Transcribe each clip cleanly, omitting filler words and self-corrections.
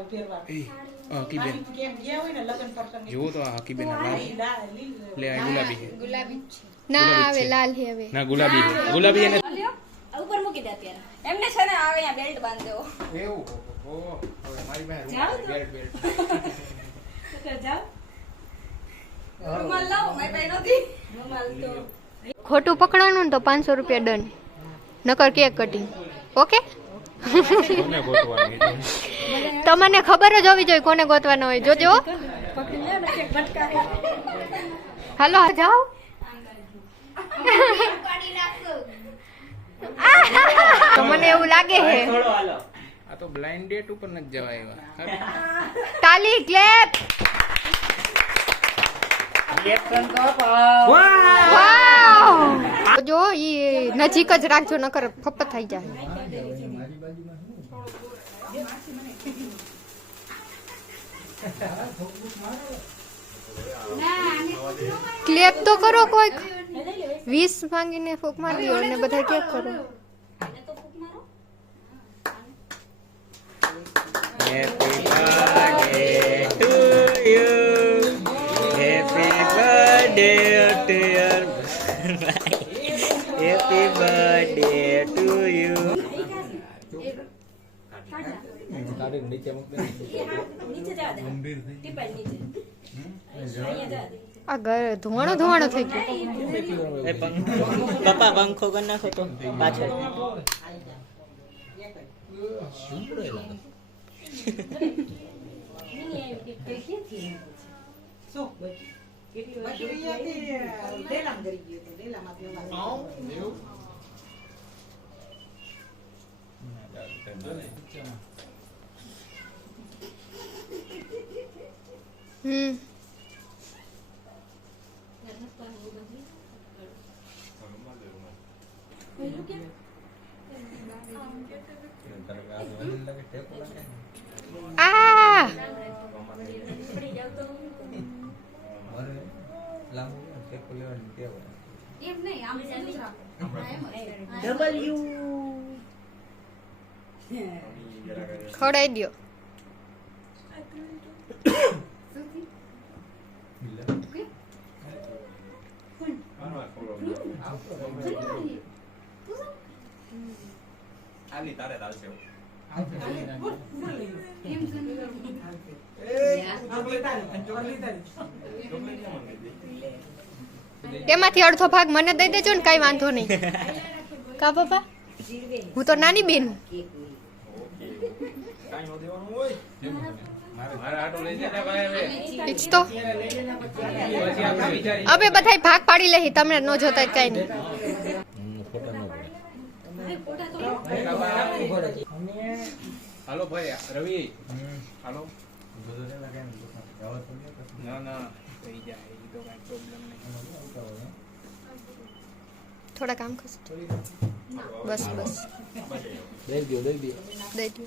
હકીબેન જુઓ તો આ હકીબેન લે આ ગુલાબી છે. ગુલાબી છે ના ગુલાબી આવે છે. લાલ હે હવે ના ગુલાબી છે. ગુલાબી એને ઉપર મૂકી દે અત્યારે એમને છે ને આવે અહીંયા બેલ્ટ બાંધ દેવો એવું ઓહો હવે મારી પાસે જાઓ તો. બેલ્ટ તો જાઓ રૂમાલ લાવો મેં પહેર્યો નથી રૂમાલ તો ખોટું પકડવાનું ને તો 500 રૂપિયા દંડ નકર કેક કટિંગ ઓકે કોને ગોતવાની તમને ખબર જ હોવી જોઈએ કોને ગોતવાનો હોય જોજો પકડી લે ને કે ભટકાવે હાલો જાઓ તો મને એવું લાગે હે આ તો બ્લાઇન્ડ ડેટ ઉપર નથી જવાય એવા તાલી ક્લેપ વાવ જો ઈ નજીક જ રાખજો નકર ફપત થઈ જાય ક્લેપ તો કરો કોઈક 20 માંગીને ફૂક મારી દો અને બધા ક્લેપ કરો happy birthday to you happy birthday to your happy birthday to you નીચે જા દે ટીપા નીચે અહીંયા જા દે આ ઘર ધોવાણો થઈ ગયો પપ્પા પંખો કરી નાખો તો પાછળ આ એમ નહીં આમ સીધું જ રાખો ખવડાવી દ્યો આલી તારે ચાલશે તેમાંથી અડધો ભાગ મને દઈ દેજો ને કઈ વાંધો નહીં કા પપ્પા હું તો નાની બેન ઈચ્છતો હવે બધા ભાગ પાડી લઈ તમને ન જોતા કઈ નહીં હાલો ભાઈ રવિ હાલો ના થઈ જાય એ તો કઈ પ્રોબ્લેમ નહીં થોડા કામ કરશે બસ દઈ દો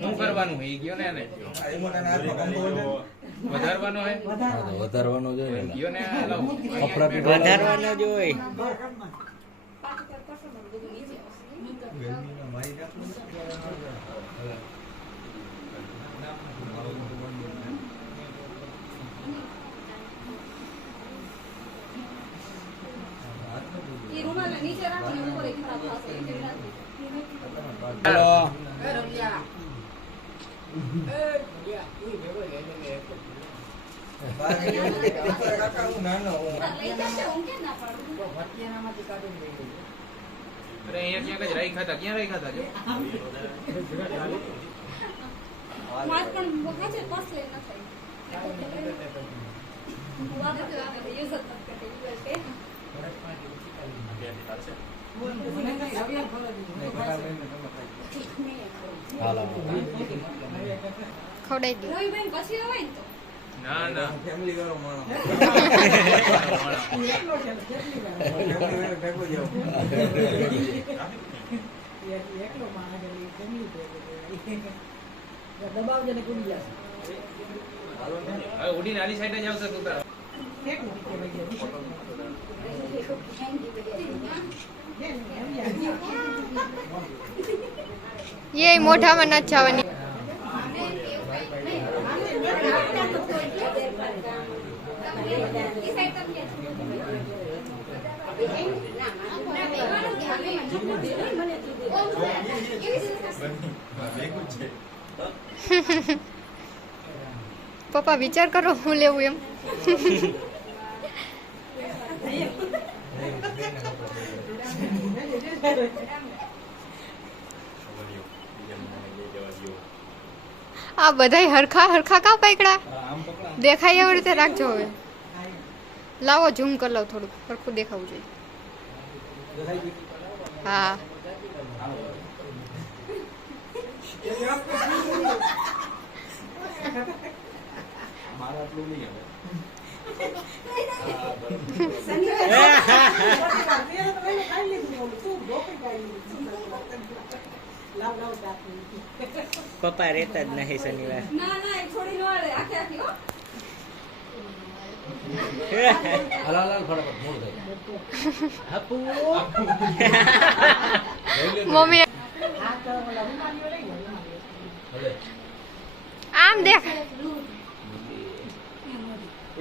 શું કરવાનું હે ગયો ને વધારવાનો હે વધારવાનો છે ગયો ને વધારવાનો જ હોય એ રૂમાલ નીચે રાખીને ઉપર એક ખરાબ થશે હાલો અરે અહીંયા ક્યાંક જ રાઈ ખાતા ક્યાં રાઈ ખાતા જો માસ પણ બગા છે પાસ લે ના થાય વાત તો આવે યુઝ જ મત કરે ખવડાવી દો રોઈબેન પછી આવે ને તો ના ના ફેમિલી વાળો માણસ હવે ઉડીને આલી સાઈડે જ આવશે તું તારો. એક મિનિટ કે ભાઈ એ મોઢામાં નથી જવાની. પપ્પા વિચાર કરો હું લેવું એમ. આ બધાય હરખા હરખા કા પકડા દેખાય એવી રીતે રાખજો. હવે લાવો ઝૂમ કરી લઉં, થોડુંક હરખું દેખાવું જોઈએ. હા પપ્પા રહેતા જ નહીં શનિવાર. ના ના એક છોડી નો આવે આખે આખી હો. હલાલ ફટાફટ મૂળ થાય. હપુ મમ્મી આમ દેખ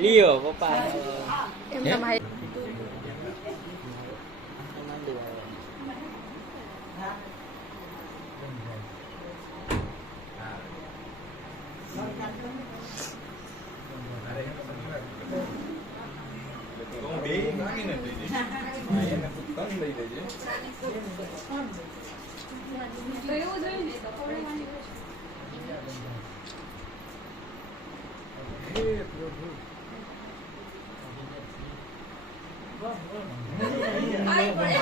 લિયો પપ્પા. એમના ભાઈ તો એવું જોઈએ ને તો ખવડાવવાની હોય. ખાઈ પડે.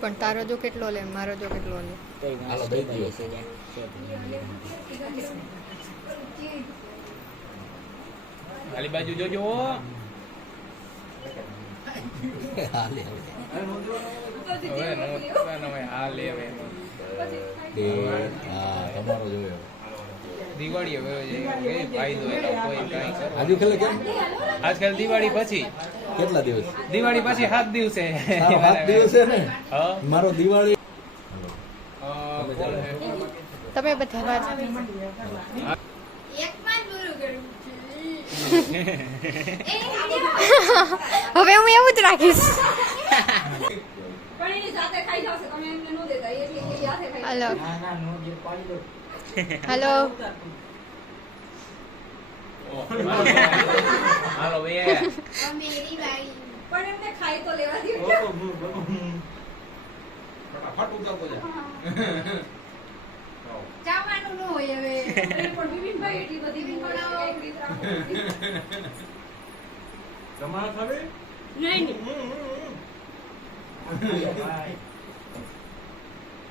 પણ તારો જો કેટલો લે મારો જો કેટલો લે. હાલો દઈ દો. આલી બાજુ જોજો. હાલે હવે નો હવે હાલ હવે હા તમારો જોયો. દિવાળી હવે કે ફાયદો એનો કોઈ કાંઈ કરો. આજુ ખેલે કેમ આજકાલ દિવાળી પછી કેટલા દિવસ? દિવાળી પછી 7 દિવસે. તારો 7 દિવસ છે ને? હા મારો દિવાળી તમે બધા વાત હવે હું એવું જ રાખીશ. પણ એની જાતે ખાઈ જશે તમે એમને નો દેતા એટલે એ જાતે ખાઈ. હાલો હાલો હાલો બે પણ એમને ખાઈ તો લેવા દે. ફટાફટ ઉતારતો જા. ચાવાનું ન હોય હવે. પણ વિપિનભાઈ એટલી બધી એક રીત રાખો. તમારા ખાવે નહીં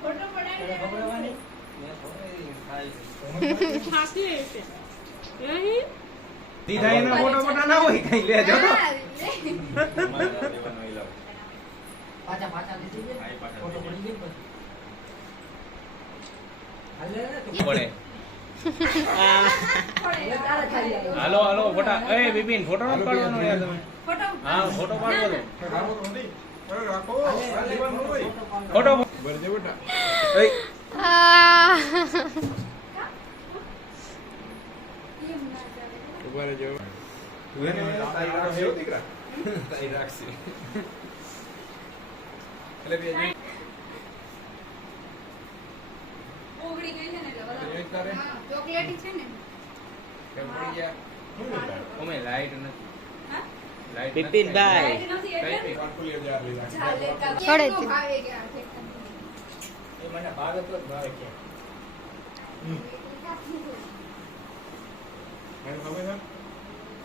ફોટો પડાવી ખાસી હશે નહીં દીધા એના ફોટો ફોટા ના હોય કઈ લેજો. પડે. હાલો હાલો ફોટા. એ બિપિન ફોટો ન પાડવાનો યાર તમે. ફોટો હા ફોટો પાડવો તો. ફોટો આ ઓગળી ગઈ છે ને એટલે બરાબર. ચોકલેટી છે ને. અમે લાઈટ નથી. હા લાઈટ બિપિનભાઈ નથી એટલે ચાલે છોડે નો છે. ભાવે ગયા છે. મને ભાવે તો જ ભાવે કે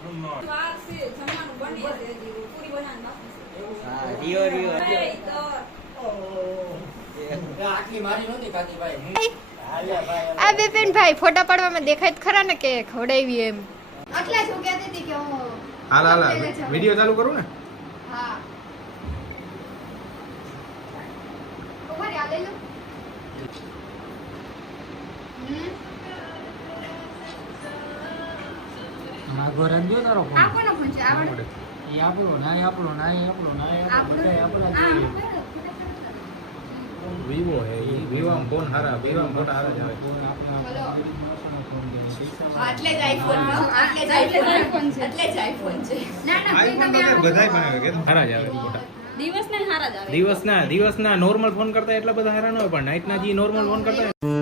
વાર છે, જમવાનું બને છે હજી. પૂરી બનાવવાનું બાકી છે. હા રિયો રિયો એ તો આ બિપિનભાઈ ફોટા પાડવામાં દેખાય જ ખરા ને કે ખવડાવી એમ આટલા જ હું કહેતી હતી કે હું હાલ હાલ વિડીયો ચાલુ કરું ને હા ઉભા રે આ લઈ લો માગો રંજો તારો ફોન આ કોનો ફોન છે આવડે ઈ આપણો ના આપણો ના આપણો ના આપણો વિવો હે ઈ વિવામ ફોન હારા વિવામ ફોટા હારા જ આવે આટલે જ આઈફોન આટલે જ આઈફોન છે. એટલે જ આઈફોન છે. ના ના આઈફોન તો બધાય બનાવે કે હારા જ આવે ફોટા દિવસના હારા જ આવે. દિવસના નોર્મલ ફોન કરતા એટલા બધા હારા ન હોય પણ નાઈટના જે નોર્મલ ફોન કરતા હોય